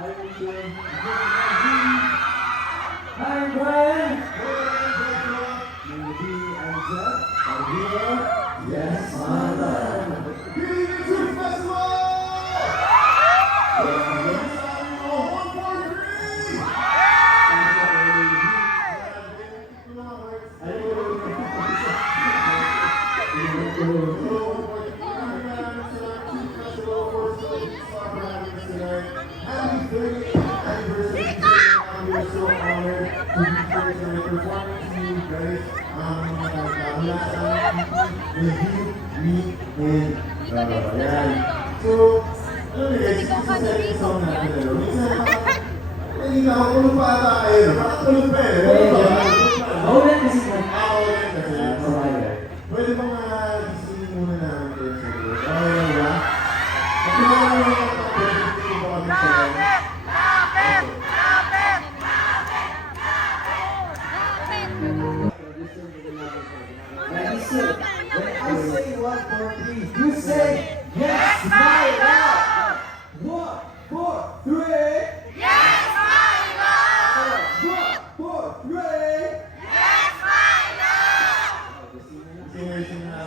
Hi, Brian. Yes, my love. Music Festival! So, ano guys, isa song natin. Hindi na ako tulog pa ata kayo. Tulog pa eh. Maulan kasi na. Maulan kasi. Pwede bang gisingin muna namin kayo sa video? Okay lang ba? Kapag naman yung pwede ba kami sa When I say 1, 4, 3, you say, yes, my love! 1, 4, 3! Yes, my love! 1, 4, 3! Yes, my love! Singers na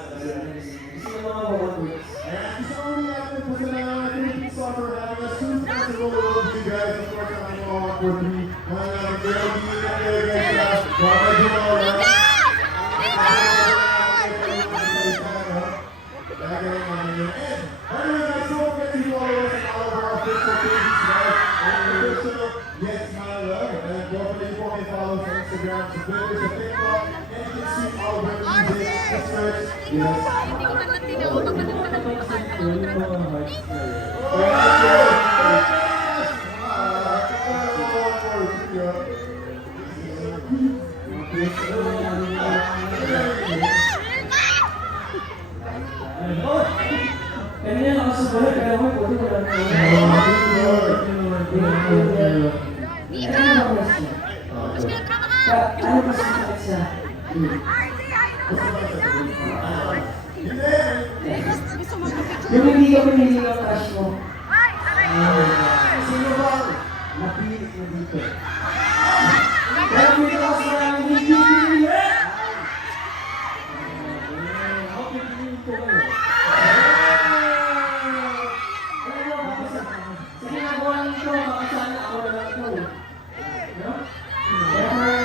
Gusto mo mga bawat words? and gusto ko rin natin po sa Philippine Soccer having a soon festival of you guys. Of course, ang mga 1, 4, 3. Mga Geraldine na kayo guys. Baka Jola. Yes, my love. And don't forget to follow us on Instagram, Twitter, TikTok, and you can see all of our music, t-shirts. Yes. Hindi ko naman tinaw. Kanina nakasubulan, kaya ako pwede ko lang. Ano ba sakit siya? Yung hindi ka pinili ng crush mo. Sino bang napilit mo dito? Kaya pwede ka sa maraming hindi pinili. Ako pinili ko kayo. Sa ginagawa nito, baka sana ako na lang ito. No? Therefore,